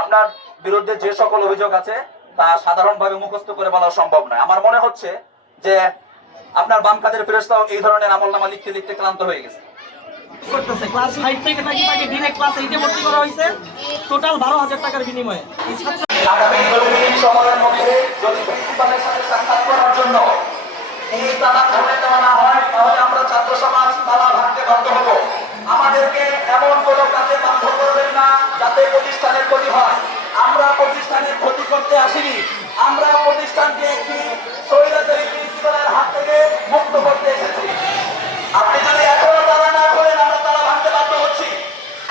আপনার বিরুদ্ধে যে সকল অভিযোগ আছে তা সাধারণভাবে মুখস্থ করে বলা সম্ভব নয়। আমার মনে হচ্ছে যে আপনার বাম কাদের ফেরেশতাও এই ধরনের আমলনামা লিখতে লিখতে ক্লান্ত হয়ে গেছে। করতেছে ক্লাস 5 থেকে নাকি তাকে ডিরেক্ট ক্লাস 8 এ ভর্তি করা হয়েছে টোটাল 12,000 টাকার বিনিময়ে। এই ছাত্র আগামী 2 দিন সময়ের মধ্যে যদি প্রিন্সিপালের সাথে সাক্ষাৎ করার জন্য এই তালা খুলে দেওয়া না হয় তাহলে আমরা ছাত্র সমাজ তালা ভাঙতে বাধ্য হব। আমাদেরকে এমন কোনো কাজে বাধ্য করবেন না যাতে প্রতিষ্ঠানের ক্ষতি হয়। আমরা প্রতিষ্ঠানের ক্ষতি করতে আসিনি, আমরা প্রতিষ্ঠানকে একটি স্বৈরাচারী প্রিন্সিপালের হাত থেকে মুক্ত করতে এসেছি। আপনি যদি এখনো তালা না করেন আমরা তালা ভাঙতে বাধ্য হচ্ছি।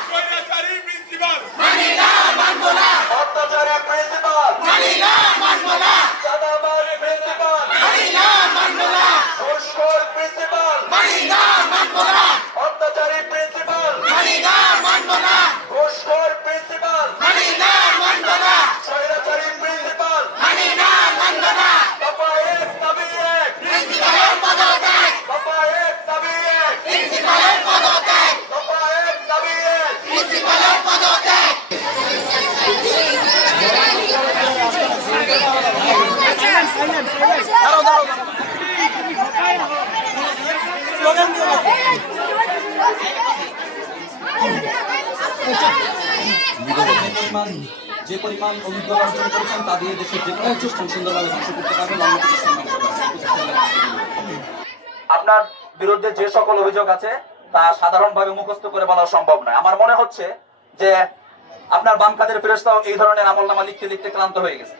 স্বৈরাচারী প্রিন্সিপাল মানি না, মানবো না, অত্যাচারী প্রিন্সিপাল মানি না, মানবো না, চাঁদাবাজ প্রিন্সিপাল মানি না, মানবো না, ঘুষখোর প্রিন্সিপাল মানি না, মানবো না, অত্যাচারী প্রিন্সিপাল মানি না, মানবো না, ঘুষখোর প্রিন্সিপাল মানি না, মানবো না, স্বৈরাচারী প্রিন্সিপাল মানি না, মানবো না, দফা এক দাবি এক, প্রিন্সিপালের পদত্যাগ, দফা এক দাবি এক, প্রিন্সিপালের পদত্যাগ, দফা এক দাবি এক। প্রিন্সিপালের পদত্যাগ। দাঁড়াও দাঁড়াও স্লোগান দিও না। যে পরিমাণ অভিজ্ঞতা অর্জন করেছেন তা দিয়ে দেশের যে কোনো প্রতিষ্ঠান সুন্দরভাবে ধ্বংস করতে পারবেন অন্য প্রতিষ্ঠান ধ্বংস করবেন। আপনার বিরুদ্ধে যে সকল অভিযোগ আছে তা সাধারণভাবে মুখস্থ করে বলা সম্ভব নয়। আমার মনে হচ্ছে যে আপনার বাম কাদের ফেরেশতাও এই ধরনের আমলনামা লিখতে লিখতে ক্লান্ত হয়ে গেছে।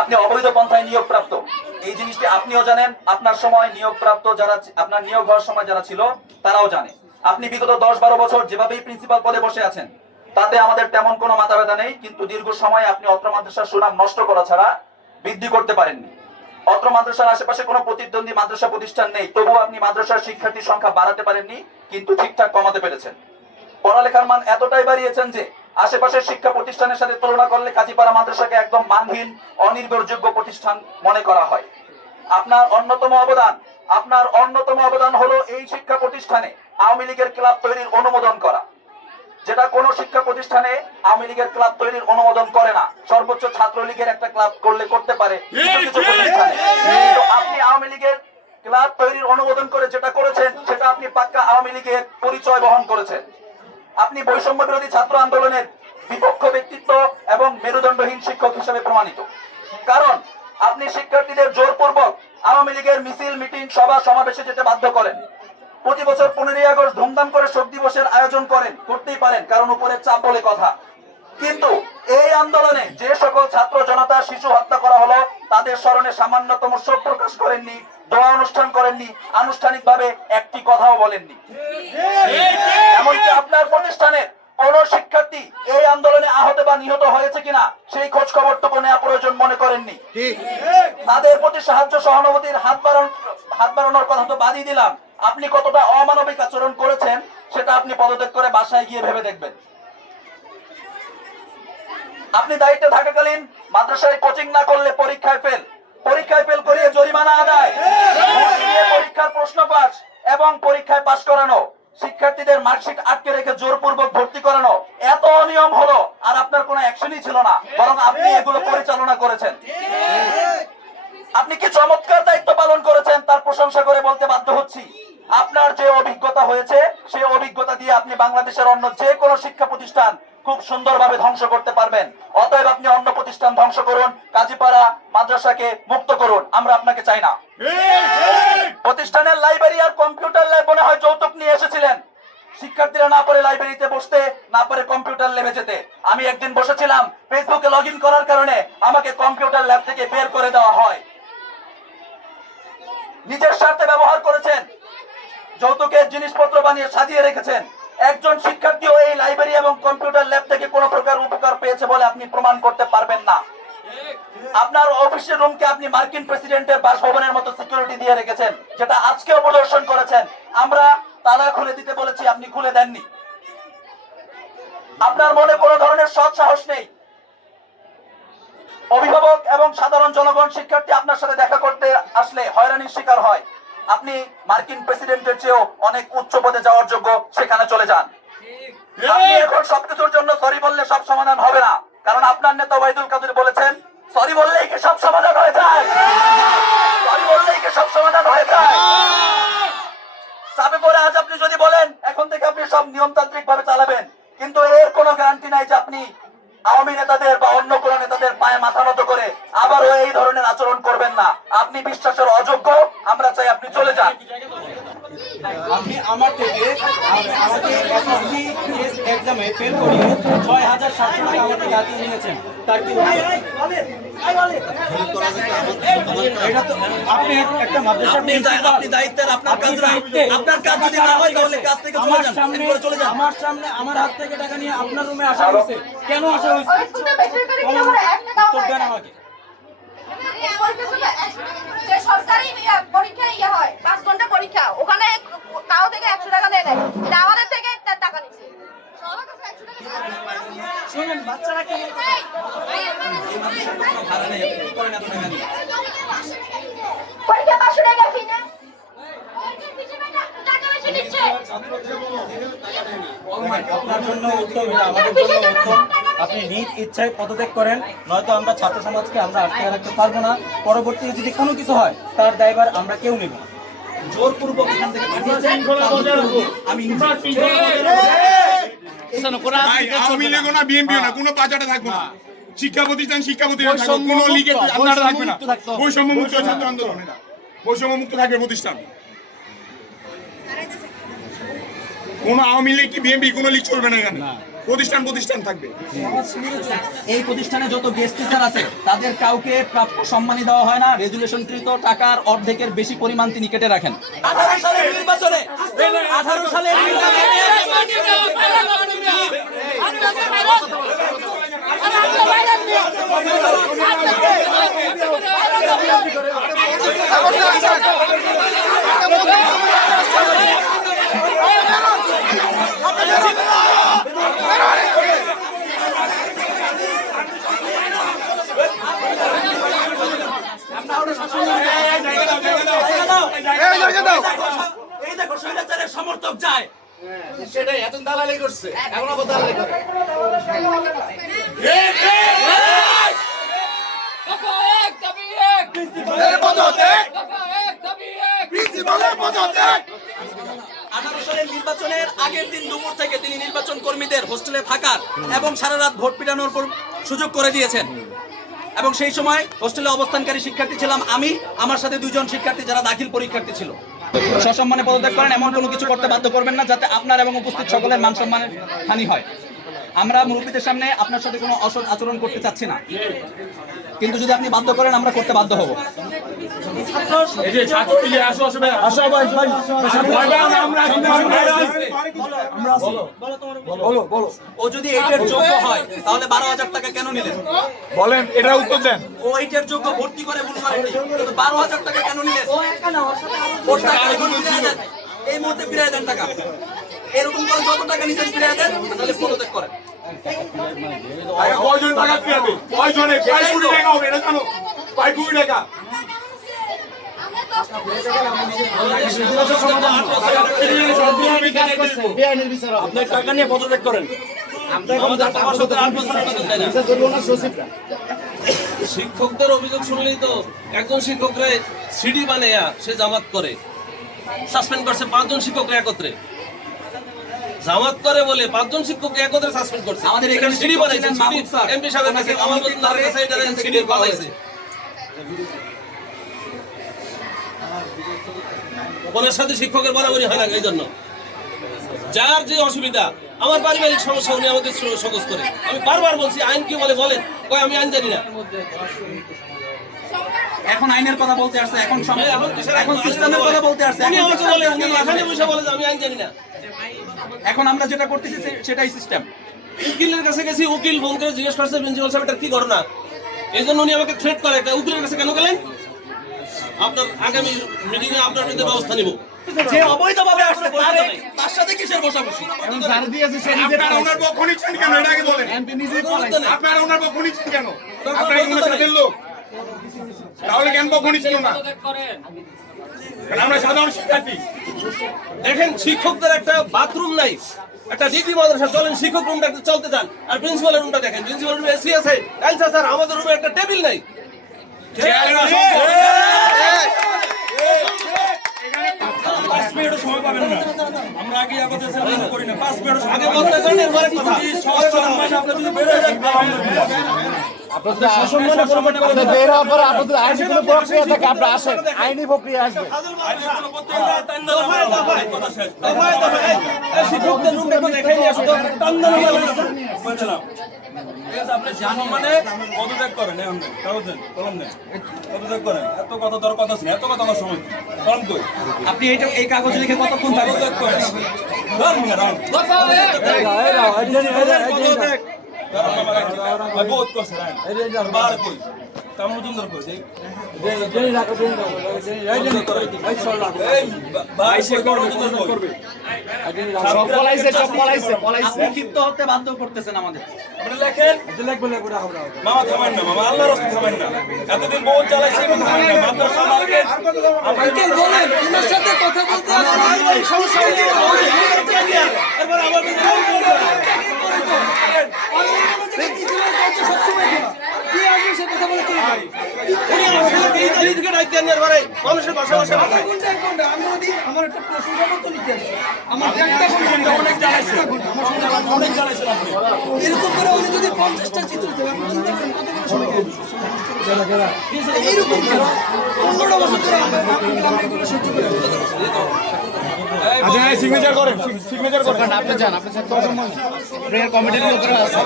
আপনি অবৈধ পন্থায় নিয়োগপ্রাপ্ত, এই জিনিসটি আপনিও জানেন, আপনার সময় নিয়োগপ্রাপ্ত যারা আপনার নিয়োগ হওয়ার সময় যারা ছিল তারাও জানে। আপনি বিগত 10-12 বছর যেভাবেই প্রিন্সিপাল পদে বসে আছেন তাতে আমাদের তেমন কোনো মাথা ব্যথা নেই, কিন্তু দীর্ঘ সময় আপনি অত্র মাদ্রাসার সুনাম নষ্ট করা ছাড়া বৃদ্ধি করতে পারেননি। অত্র মাদ্রাসার আশেপাশে কোনো প্রতিদ্বন্দ্বী মাদ্রাসা প্রতিষ্ঠান নেই, তবুও আপনি মাদ্রাসার শিক্ষার্থীর সংখ্যা বাড়াতে পারেননি, কিন্তু ঠিকঠাক কমাতে পেরেছেন। পড়ালেখার মান এতটাই বাড়িয়েছেন যে আশেপাশের শিক্ষা প্রতিষ্ঠানের সাথে তুলনা করলে কাজীপাড়া মাদ্রাসাকে একদম মানহীন অনির্ভরযোগ্য প্রতিষ্ঠান মনে করা হয়। আপনার অন্যতম অবদান হলো এই শিক্ষা প্রতিষ্ঠানে আওয়ামী লীগের ক্লাব তৈরির অনুমোদন করা, যেটা কোনো শিক্ষা প্রতিষ্ঠানে আওয়ামী লীগের ক্লাব তৈরির অনুমোদন করে না। সর্বোচ্চ ছাত্রলীগের একটা ক্লাব করতে পারে কিছু কিছু প্রতিষ্ঠানে, কিন্তু আপনি আওয়ামী লীগের ক্লাব তৈরির অনুমোদন করে যেটা করেছেন সেটা আপনি পাক্কা আওয়ামী লীগের পরিচয় বহন করেছেন। আপনি বৈষম্য বিরোধী ছাত্র আন্দোলনের বিপক্ষ ব্যক্তিত্ব এবং মেরুদণ্ডহীন শিক্ষক হিসেবে প্রমাণিত, কারণ আপনি শিক্ষার্থীদের জোরপূর্বক আওয়ামী লীগের মিছিল, মিটিং, সভা, সমাবেশে যেতে বাধ্য করেন। প্রতি বছর 15ই আগস্ট ধুমধাম করে শোক দিবসের আয়োজন করতেই পারেন, কারণ উপরে চাপ বলে কথা। কিন্তু এই আন্দোলনে যে সকল ছাত্র জনতা, শিশু হত্যা করা হলো তাদের স্মরণে সামান্যতম শোক প্রকাশ করেননি, দোয়া অনুষ্ঠান করেননি, আনুষ্ঠানিকভাবে একটি কথাও বলেননি। এমনকি আপনার প্রতিষ্ঠানের কোন শিক্ষার্থী এই আন্দোলনে আহত বা নিহত হয়েছে কিনা সেই খোঁজ খবরটুকু নেওয়া প্রয়োজন মনে করেননি। তাদের প্রতি সাহায্য সহানুভূতির হাত বাড়ানোর কথা তো বাদই দিলাম, আপনি কতটা অমানবিক আচরণ করেছেন সেটা আপনি পদত্যাগ করে বাসায় গিয়ে ভেবে দেখবেন। আপনি দায়িত্বে থাকাকালীন মাদ্রাসায় কোচিং না করলে পরীক্ষায় ফেল করিয়ে জরিমানা আদায়, পরীক্ষার প্রশ্ন পাস এবং পরীক্ষায় পাস করানো, শিক্ষার্থীদের মার্কশিট আটকে রেখে জোরপূর্বক ভর্তি করানো, এত অনিয়ম হলো আর আপনার কোনো অ্যাকশনই ছিল না, বরং আপনি এগুলো পরিচালনা করেছেন। আপনি কি চমৎকার দায়িত্ব পালন করেছেন, তার প্রশংসা করে বলতে বাধ্য হচ্ছি। আপনার যে অভিজ্ঞতা হয়েছে সেই অভিজ্ঞতা দিয়ে আপনি বাংলাদেশের অন্য যে কোনো শিক্ষা প্রতিষ্ঠান খুব সুন্দরভাবে ধ্বংস করতে পারবেন। অতএব আপনি অন্য প্রতিষ্ঠান ধ্বংস করুন, কাজীপাড়া মাদ্রাসাকে মুক্ত করুন, আমরা আপনাকে চাই না। প্রতিষ্ঠানের লাইব্রেরি আর কম্পিউটার ল্যাব মনে হয় যৌতুক নিয়ে এসেছিলেন, শিক্ষার্থীরা না পারে লাইব্রেরিতে বসতে, না পারে কম্পিউটার ল্যাবে যেতে। আমি একদিন বসেছিলাম, ফেসবুকে লগ ইন করার কারণে আমাকে কম্পিউটার ল্যাব থেকে বের করে দেওয়া হয়। নিজের স্বার্থে ব্যবহার করেছেন, যৌতুকের জিনিসপত্র বানিয়ে সাজিয়ে রেখেছেন। একজন শিক্ষার্থীও এই লাইব্রেরি এবং কম্পিউটার ল্যাব থেকে কোনো প্রকার উপকার পেয়েছে বলে আপনি প্রমাণ করতে পারবেন না। আপনার অফিসের রুমকে আপনি মার্কিন প্রেসিডেন্টের বাসভবনের মতো সিকিউরিটি দিয়ে রেখেছেন, যেটা আজকেও প্রদর্শন করেছেন। আমরা তালা খুলে দিতে বলেছি, আপনি খুলে দেননি। আপনার মনে কোনো ধরনের সৎ সাহস নেই। অভিভাবক এবং সাধারণ জনগণ, শিক্ষার্থী আপনার সাথে দেখা করতে আসলে হয়রানির শিকার হয়। আপনি মার্কিন প্রেসিডেন্টের চেয়েও অনেক উচ্চ পদে যাওয়ার যোগ্য, সেখানে চলে যান। আপনি এখন সবকিছুর জন্য সরি বললে সব সমাধান হবে না। গ্যারান্টি নাই যে আপনি আওয়ামী নেতাদের বা অন্য কোন নেতাদের পায়ে মাথা নত করে আবারও এই ধরনের আচরণ করবেন না। আপনি বিশ্বাসের অযোগ্য, আমরা চাই আপনি চলে যান। আপনি আমার থেকে আমাকে এসএসসি এক্সামে ফেল করিয়ে ৬,৭০০ টাকা আমাকে গাতিয়ে নিয়েছেন। তার কি এটা তো আপনি একটা মাদ্রাসার প্রিন্সিপাল, আপনি দায়িত্বের, আপনার আপনি কাজ না। দায়িত্বে। আপনার কাজ যদি না হয় তাহলে কাজ থেকে চলে আমার যান, সামনে সেট করে চলে যান। আমার সামনে আমার হাত থেকে টাকা নিয়ে আপনার রুমে আসা হয়েছে। কেন আসা হয়েছে? উত্তর দেন আমাকে। যে সরকারি পরীক্ষা ইয়ে হয় 5 ঘন্টা পরীক্ষা, ওখানে কাউ থেকে 100 টাকা দেয় নাই, এটা আমাদের থেকে টাকা নিচ্ছে। শুনুন, বাচ্চারা কি ভাড়া নেই, আপনি কি করেন এত টাকা নিয়ে? পরীক্ষা 500 টাকা ফি না, টাকা বেশি দিচ্ছে। আপনার জন্য উত্তম, আমাদের জন্য উত্তম। আপনি নিজ ইচ্ছায় পদত্যাগ করেন, নয়তো আমরা ছাত্র সমাজকে আমরা আটকে রাখতে পারবো না। পরবর্তীতে যদি কোনো কিছু হয় তার দায়ভার আমরা কেউ নেব না। জোরপূর্বক এখান থেকে পাঠিয়েছেন, আমি নিজে। ভাই, আওয়ামী লীগও না বিএনপিও না, কোনো পাঁচাটা থাকবো না। শিক্ষা প্রতিষ্ঠান থাকবে, কোনো লীগের আপনারা থাকবে না। বৈষম্য মুক্ত ছাত্র আন্দোলন, এটা বৈষম্য মুক্ত থাকবে প্রতিষ্ঠান। কোনো আওয়ামী লীগ কি বিএনপি কোনো লীগ চলবে না এখানে, প্রতিষ্ঠান থাকবে। এই প্রতিষ্ঠানে যত গেস্ট টিচার আছে তাদের কাউকে প্রাপ্য সম্মানী দেওয়া হয় না। রেজুলেশনকৃত টাকার অর্ধেকের বেশি পরিমাণ তিনি কেটে রাখেন। 18 সালের নির্বাচনে এই দেখো স্বৈরাচারের সমর্থক যায়। সেটাই এত দালালি করছে, এখন আবার দালালি করে। পদত্যাগ প্রিন্সিপালের পদত্যাগ। 18 সালের নির্বাচনের আগের দিন দুপুর থেকে তিনি নির্বাচন কর্মীদের হোস্টেলে থাকার এবং সারা রাত ভোট পিটানোর সুযোগ করে দিয়েছেন। এবং সেই সময় হোস্টেলে অবস্থানকারী শিক্ষার্থী ছিলাম আমি, আমার সাথে 2 জন শিক্ষার্থী যারা দাখিল পরীক্ষার্থী ছিল। সসম্মানে পদত্যাগ করেন, এমন কোনো কিছু করতে বাধ্য করবেন না যাতে আপনার এবং উপস্থিত সকলের মান সম্মানের হানি হয়। আমরা মুরব্বীদের সামনে আপনার সাথে কোনো অসৎ আচরণ করতে চাচ্ছি না, কিন্তু যদি আপনি বাধ্য করেন আমরা করতে বাধ্য হব। ও যদি এইটার যোগ্য হয় তাহলে 12,000 টাকা কেন নিলেন? বলেন, এটা উত্তর দেন। ও এইটার যোগ্য, ভর্তি করে ভুল করেনি, কিন্তু 12,000 টাকা কেন নিলেন? ওর টাকা এখন ফিরিয়ে দেন, এই মুহূর্তে ফিরিয়ে দেন টাকা। এরকম করে যত টাকা নিচ্ছেন ফিরিয়ে দেন, তাহলে পদত্যাগ করেন। কয়জন টাকা ফিরাবে? কয়জনে? 5 কোটি টাকা হবে, এটা জানো? 5 কোটি টাকা। আপনার টাকা নিয়ে পদত্যাগ করেন। শিক্ষকদের অভিযোগ শুনলেই তো একজন শিক্ষকরা সিডি বানাইয়া সে জামাত করে সাসপেন্ড করছে 5 জন শিক্ষকরা একত্রে জামাত করে বলে 5 জন শিক্ষককে একত্রে সাসপেন্ড করছে। আমাদের এখানে সিডি বানাইছে, মাহবুব স্যার এমপি সাহেবের কাছে আমার তার কাছে এটা সিডি বানাইছে। ওনার সাথে শিক্ষকের বরাবরই হয় না, এই জন্য যার যে অসুবিধা, আমার পারিবারিক সমস্যা উনি আমাকে সহজ করে। আমি বারবার বলছি আইন কি বলে বলেন, কয় আমি আইন জানি না। এখন আইনের কথা বলতে আসছে, এখন সিস্টেমের কথা বলতে আসছে। উনি আমাকে বলে, উনি এখানে বসে বলে যে আমি আইন জানি না। এখন আমরা যেটা করতেছি সেটাই সিস্টেম। উকিলের কাছে গেছি, উকিল ফোন করে জিজ্ঞেস করছে প্রিন্সিপাল সাহেব এটা কি ঘটনা, এই জন্য উনি আমাকে থ্রেট করে। একটা উকিলের কাছে কেন গেলেন? আপনার আগামী মিটিং এ আপনার বিরুদ্ধে ব্যবস্থা নিব। যে অবৈধভাবে আসছে তার সাথে কিসের বসাবসি? আপনারা ওনার পক্ষ নিচ্ছেন কেন? এটা আগে বলেন। আপনারা ওনার পক্ষ নিচ্ছেন কেন? আপনারা কোনো সাথের লোক, তাহলে কেন পক্ষ নিচ্ছেন না? কারণ আমরা সাধারণ শিক্ষার্থী। দেখেন, শিক্ষকদের একটা বাথরুম নাই, একটা ডিগ্রি মাদ্রাসা চলেন, শিক্ষক রুমটা চলতে চান, আর প্রিন্সিপালের রুমটা দেখেন, প্রিন্সিপাল রুমে এসি আছে, টাইলস আছে, আর আমাদের রুমে একটা টেবিল নাই। চেয়ারের অসংখ্য। 5 মিনিটও সময় পাবেন না। আমরা আগে আগতে সেলিব্রেট করি না। 5 মিনিটও সময় আগে পাবেন বলতে দেন, এরপরে কথা। যদি সসম্মানে আপনি যদি বের হয়ে যান, আলহামদুলিল্লাহ। আপনাদের সসম্মানে সসম্মানে আপনাদের বের হওয়ার পরে আপনাদের আইনি কোনো প্রক্রিয়া থেকে আপনারা আসেন, আইনি প্রক্রিয়া আসবে। আইনের কোনো প্রত্যেকটা টাইম না দফায় কথা শেষ। দফায় দফায় এই শিক্ষকদের রুমটা একটু দেখাই নিয়ে আসো তো। টান্দা নামা বলছিলাম ঠিক আছে, আপনি সসম্মানে পদত্যাগ করেন। এখন নেন, কাগজ দেন, কলম দেন, পদত্যাগ করেন। এত কথা তোর কথা আছে না, এত কথা আমার সময় নেই। কলম কই? আপনি এই কাগজ লিখে কতক্ষণ থাকবেন? পদত্যাগ করেন। ধর মিয়া, রাম। বহুত করছে, রাম। বার কই? কামড় জুন্দর কই? করবে। সব পলাইছে, সব পলাইছে, পলাইছে। আপনি ক্ষিপ্ত হতে বাধ্য করতেছেন আমাদের। আপনি লেখেন। মামা থামেন না, মামা আল্লাহর রাস্তায় থামেন না। এতদিন বহুত চালাইছে, এখন থামেন না। মাদ্রাসা মার্কেট আঙ্কেল বলেন, ওনার সাথে কথা বলতে আসলে সমস্যা হচ্ছে। এরপর আমাদের মানুষের বাসা বাসা অনেক চালাইছে, অনেক চালাইছেন আপনি। এরকম করে উনি যদি 50টা চিত্র দেন, আপনি চিন্তা করেন কতগুলো সময় লাগবে। এইরকম কেন? 15 বছর ধরে আমরা এগুলো সহ্য করে আসছি। আচ্ছা, সিগনেচার করেন, সিগনেচার করেন। আপনি যান, আপনি যান। প্রেয়ার কমিটির লোকেরা আছে,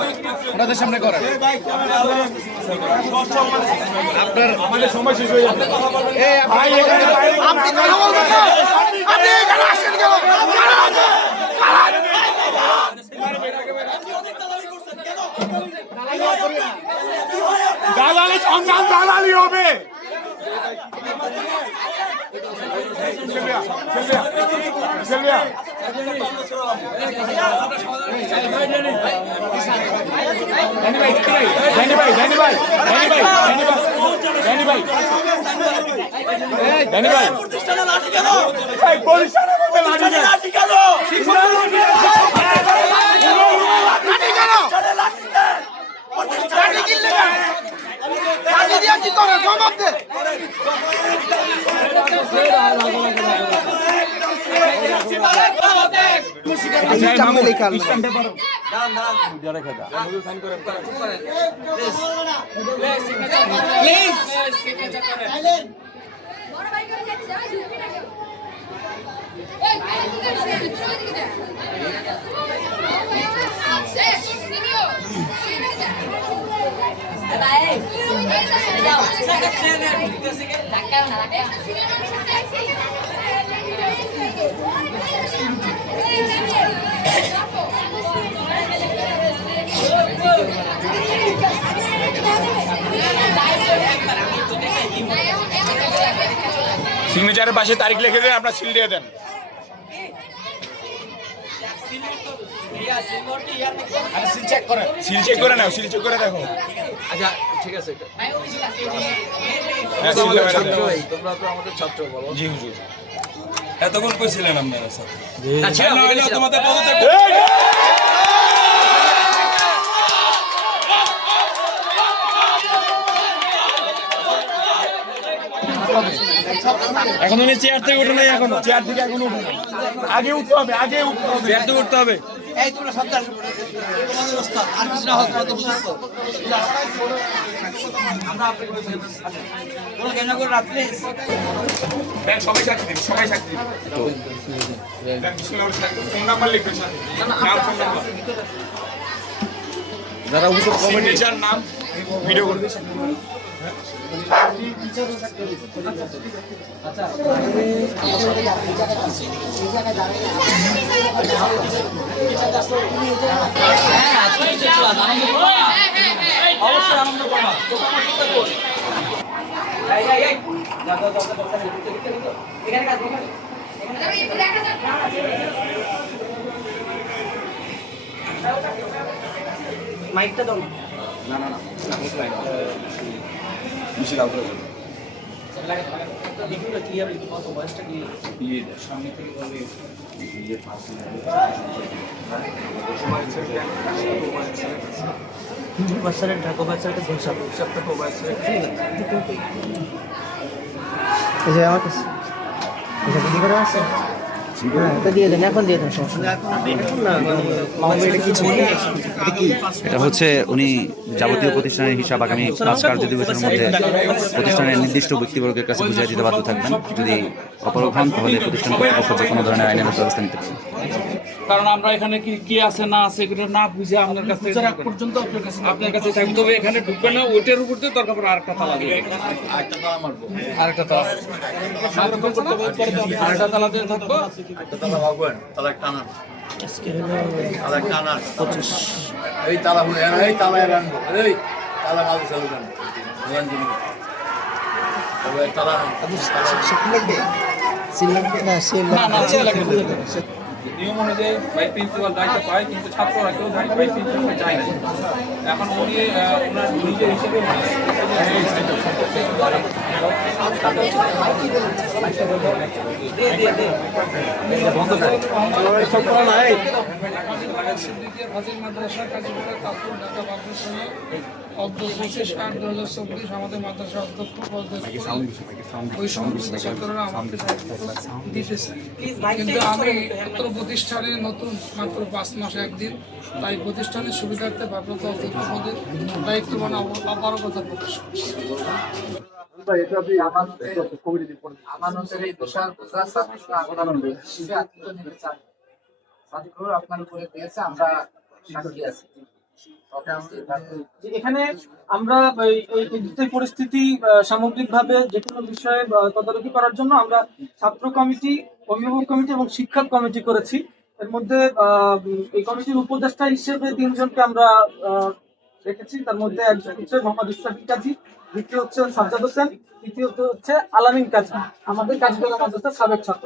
ওনাদের সামনে করেন। আপনার আমাদের সময় শেষ হয়ে যাবে। এই ভাই এখানে আপনি কথা বলবেন না, আপনি এখানে আসেন কেন? দালালি সংগ্রাম, দালালি হবে। প্রতিষ্ঠানে লাঠি কেন? লাঠি কেন? লাঠি কিনলে কেন? লাঠি দিয়ে কি করে? জবাব দে। বড় ভাই করে যাচ্ছে যাই ঢুকবি না কেউ এই শেষ সিনিয়র বাই যাও ধাক্কা না সিগনেচারের পাশে তারিখ লিখে দেন, আপনার সিল দিয়ে দেন। সিল চেক করে, সিল চেক করে নাও, সিল চেক করে দেখো। আচ্ছা ঠিক আছে। হ্যাঁ, সিল দেবেন। তোমরা তো আমাদের ছাত্র বলো। জি হুজুর। এতক্ষণ কইছিলেন আপনারা সাথে? আচ্ছা তোমাদের পদত্যাগ এখন উনি চেয়ার থেকে উঠে নাই, এখনো চেয়ার থেকে এখনো উঠে নাই। আগে উঠতে হবে, আগে উঠতে হবে, চেয়ার থেকে উঠতে হবে। এই তোমরা সাবধান, তোমাদের ওস্তাদ আর কিছু না হোক তোমরা তো বুঝছো। আমরা আপনাকে বলছি তোমরা কেন করে রাখলে ব্যাগ সবাই সাক্ষী দিন, সবাই সাক্ষী দিন। ব্যাগ বিসমিল্লাহ বলে সাক্ষী, ফোন নাম্বার লিখবেন সাথে, নাম, ফোন নাম্বার, যারা উপস্থিত সিগনেচার, নাম, ভিডিও করবে। অবশ্যই আনন্দ করবা। মাইকটা দাও না। না মিছিল আউট হয়ে যাবে। ডিগ্রিটা কি হবে? কত বয়সটা কি? সামনে থেকে বলে বাচ্চারা ঢাকা বাচ্চারা হিসাব হিসাবটা তো বাচ্চারা এই যে আমার কাছে এটা কি করে আছে দিচ্ছি। এটা হচ্ছে উনি যাবতীয় প্রতিষ্ঠানের হিসাব আগামী 5 কার্যদিবসের মধ্যে প্রতিষ্ঠানের নির্দিষ্ট ব্যক্তিবর্গের কাছে বুঝিয়ে দিতে বাধ্য থাকবেন। যদি অপরাধ হন তাহলে প্রতিষ্ঠান কর্তৃপক্ষ যে কোনো ধরনের আইনের ব্যবস্থা নিতে পারে। কারণ আমরা এখানে কি আছে না আছে এগুলো না বুঝে আপনার কাছে পর্যন্ত আপনার কাছে থাকতে হবে। এখানে ঢুকবে না, ওইটার উপর দিয়ে দরকার পড়ে আরেকটা তালা দিয়ে আরেকটা তালা দিয়ে থাকবো। এই তালা হুলে এই তালা রাখবো এই তালা মাঝে চালু করেন তালা নিয়ম অনুযায়ী ভাইস প্রিন্সিপাল দায়িত্ব পায়, কিন্তু ছাত্ররা কেউ ভাইস প্রিন্সিপাল যায় না। এখন উনি ওনার নিজের হিসেবে ফাজিল মাদ্রাসা কাজীপাড়া কাপুর ঢাকা 12/25/2024 আমাদের মাদ্রাসা অধ্যক্ষ পদে ওই সমস্ত ছাত্ররা আমাকে দিতে চাই, কিন্তু আমি উত্তর প্রতিষ্ঠানে নতুন মাত্র 5 মাস 1 দিন, তাই প্রতিষ্ঠানের সুবিধার্থে ভারপ্রাপ্ত অধ্যক্ষ পদের দায়িত্ববান অপারগতা প্রকাশ করছি। আমানতের এই বিশাল বোঝা ছাত্ররা আন্দোলন হিসেবে আত্মীয় নিতে চান, ছাত্ররা আপনার উপরে দিয়েছে, আমরা সাক্ষী আছি। এখানে আমরা এই পরিস্থিতি সামগ্রিকভাবে যে কোনো বিষয়ে তদারকি করার জন্য আমরা ছাত্র কমিটি, অভিভাবক কমিটি এবং শিক্ষক কমিটি করেছি। এর মধ্যে এই কমিটির উপদেষ্টা হিসেবে 3 জনকে আমরা রেখেছি। তার মধ্যে একজন হচ্ছে মোহাম্মদ ইসরাফিল কাজী, দ্বিতীয় হচ্ছে সাজ্জাদ হোসেন, তৃতীয়ত হচ্ছে আলামিন কাজী, আমাদের কাজীপাড়া মাদ্রাসার সাবেক ছাত্র।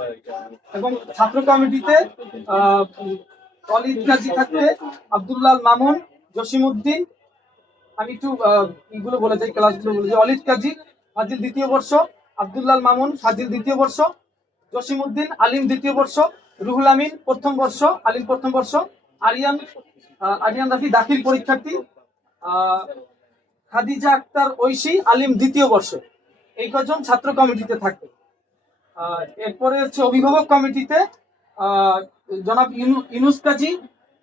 এবং ছাত্র কমিটিতে অলিদ কাজী থাকবে, আব্দুল্লাহ মামুন, জসিমউদ্দিন, আমি একটু এগুলো বলে যাই, ক্লাসগুলো বলে যাই। অলিদ কাজী ফাজিল 2য় বর্ষ, আব্দুল্লাহ মামুন ফাজিল 2য় বর্ষ, জসিমউদ্দিন আলিম 2য় বর্ষ, রুহুল আমিন 1ম বর্ষ, আলিম 1ম বর্ষ, আরিয়ান রাফি দাখিল পরীক্ষার্থী, খাদিজা আক্তার ঐশী আলিম 2য় বর্ষ। এই কজন ছাত্র কমিটিতে থাকবে। এরপরে হচ্ছে অভিভাবক কমিটিতে জনাব ইউনুস কাজী,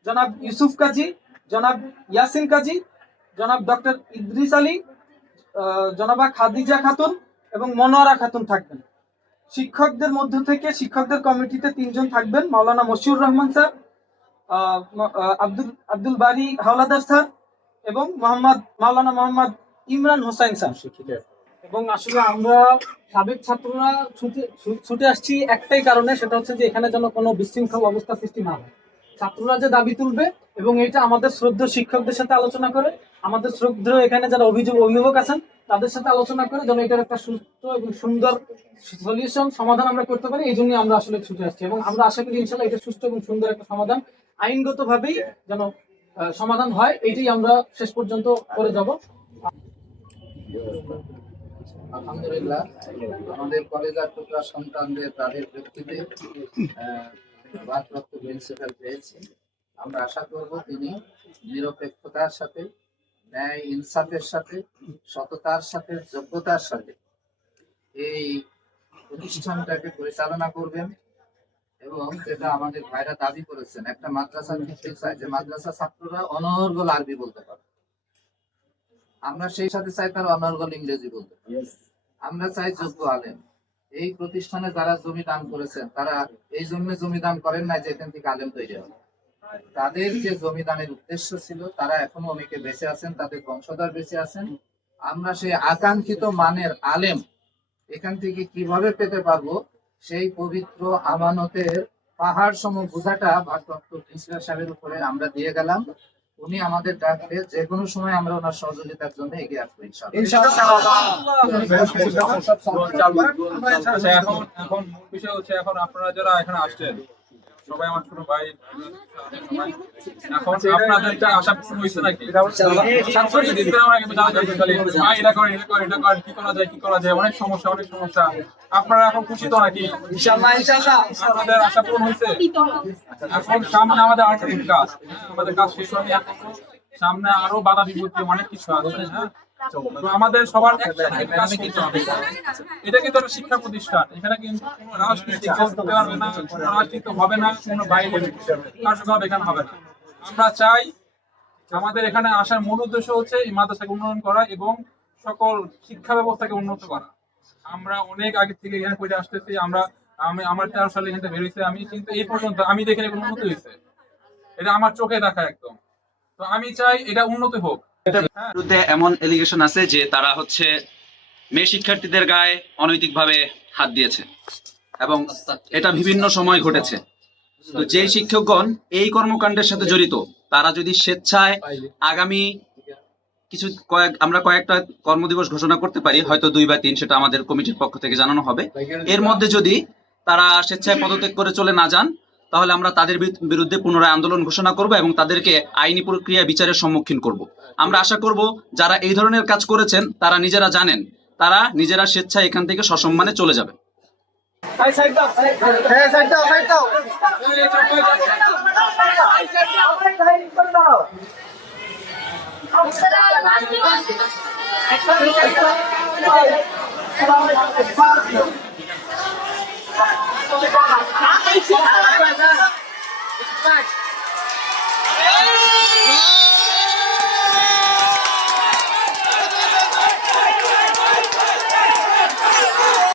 জনাব ইউসুফ কাজী, জনাব ইয়াসিন কাজী, জনাব ডক্টর ইদ্রিস আলী, জনাবা খাদিজা খাতুন এবং মনোয়ারা খাতুন থাকবেন। শিক্ষকদের মধ্য থেকে শিক্ষকদের কমিটিতে 3 জন থাকবেন, মাওলানা মশিউর রহমান স্যার, আব্দুল বারি হাওলাদার স্যার এবং মাওলানা মোহাম্মদ ইমরান হোসাইন স্যার। এবং আসলে আমরা সাবেক ছাত্ররা ছুটে আসছি একটাই কারণে, সেটা হচ্ছে যে এখানে যেন কোনো বিশৃঙ্খল অবস্থা সৃষ্টি না হয়। ছাত্ররা যে দাবি তুলবে এবং এটা আমাদের শ্রদ্ধেয় শিক্ষকদের সাথে আলোচনা করে, আমাদের শ্রদ্ধেয় এখানে যারা অভিভাবক আছেন তাদের সাথে আলোচনা করে যেন এটার একটা সুস্থ এবং সুন্দর সলিউশন সমাধান আমরা করতে পারি। এই জন্য আমরা আসলে ছুটে আসছি এবং আমরা আশা করি ইনশাআল্লাহ এটা সুস্থ এবং সুন্দর একটা সমাধান আইনগতভাবেই যেন সমাধান হয়, এটাই আমরা শেষ পর্যন্ত করে যাব। আলহামদুলিল্লাহ, আমাদের কলেজের টুকরা সন্তানদের তাদের ব্যক্তিতে ভারপ্রাপ্ত প্রিন্সিপাল পেয়েছে। আমরা আশা করব তিনি নিরপেক্ষতার সাথে, ন্যায় ইনসাফের সাথে, সততার সাথে, যোগ্যতার সাথে এই প্রতিষ্ঠানটাকে পরিচালনা করবেন। এবং যেটা আমাদের ভাইরা দাবি করেছেন, একটা মাদ্রাসা নিতে চায় যে মাদ্রাসা ছাত্ররা অনর্গল আরবি বলতে পারে, আমরা সেই সাথে চাই তারা অনর্গল ইংরেজি বলতে পারে। আমরা চাই যোগ্য আলেম। এই প্রতিষ্ঠানে যারা জমি দান করেছেন তারা এই জন্য জমি দান করেন না যে এখান থেকে আলেম তৈরি হবে। তাদের যে জমি দানের উদ্দেশ্য ছিল, তারা এখনো অনেকে বেঁচে আছেন, তাদের বংশধর বেঁচে আছেন। আমরা সেই আকাঙ্ক্ষিত মানের আলেম এখান থেকে কিভাবে পেতে পারবো, সেই পবিত্র আমানতের পাহাড় সম বোঝাটা ভারপ্রাপ্ত প্রিন্সিপাল সাহেবের উপরে আমরা দিয়ে গেলাম। উনি আমাদের ডাকলে যে কোনো সময় আমরা ওনার সহযোগিতার জন্য এগিয়ে আসবো ইনশাআল্লাহ। এখন মূল বিষয় হচ্ছে, এখন আপনারা যারা এখানে আসছেন সবাই আমার ছোট ভাই, এখন আপনাদের কি আশা পূরণ হয়েছে নাকি? কি করা যায়, অনেক সমস্যা। আপনারা এখন খুশি তো নাকি? আপনাদের আশা পূরণ হয়েছে? এখন সামনে আমাদের আরেকটা কাজ, আমাদের কাজ শেষ হয়নি। সামনে আরো বাধা বিপত্তি অনেক কিছু আছে। হ্যাঁ, তো আমাদের সবার একসাথে কাজ করতে হবে। এটা কিন্তু একটা শিক্ষা প্রতিষ্ঠান, এখানে কিন্তু কোনো রাজনীতি করতে পারবে না, কোনো রাজনীতি হবে না, কোনো বাইরে কার্যকলাপ এখানে হবে না। আমরা চাই আমাদের এখানে আসার মূল উদ্দেশ্য হচ্ছে এই মাদ্রাসাকে উন্নয়ন করা এবং সকল শিক্ষা ব্যবস্থাকে উন্নত করা। আমরা অনেক আগে থেকে এখানে পড়ে আসতেছি, আমার 13 সালে এখানে বেরিয়েছে আমি, কিন্তু এই পর্যন্ত আমি দেখিনি কোনো উন্নতি হয়েছে। এটা আমার চোখে দেখা একদম। তো আমি চাই এটা উন্নতি হোক। বিরুদ্ধে এমন এলিগেশন আছে যে তারা হচ্ছে মেয়ে শিক্ষার্থীদের গায়ে অনৈতিকভাবে হাত দিয়েছে এবং এটা বিভিন্ন সময় ঘটেছে। তো যে শিক্ষকগণ এই কর্মকাণ্ডের সাথে জড়িত তারা যদি স্বেচ্ছায় আগামী আমরা কয়েকটা কর্মদিবস ঘোষণা করতে পারি, হয়তো 2 বা 3, সেটা আমাদের কমিটির পক্ষ থেকে জানানো হবে। এর মধ্যে যদি তারা স্বেচ্ছায় পদত্যাগ করে চলে না যান, তাহলে আমরা তাদের বিরুদ্ধে পুনরায় আন্দোলন ঘোষণা করব এবং তাদেরকে আইনি প্রক্রিয়া বিচারের সম্মুখীন করব। আমরা আশা করব যারা এই ধরনের কাজ করেছেন তারা নিজেরা জানেন, তারা নিজেরা স্বেচ্ছায় এখান থেকে সসম্মানে চলে যাবে। Thank you.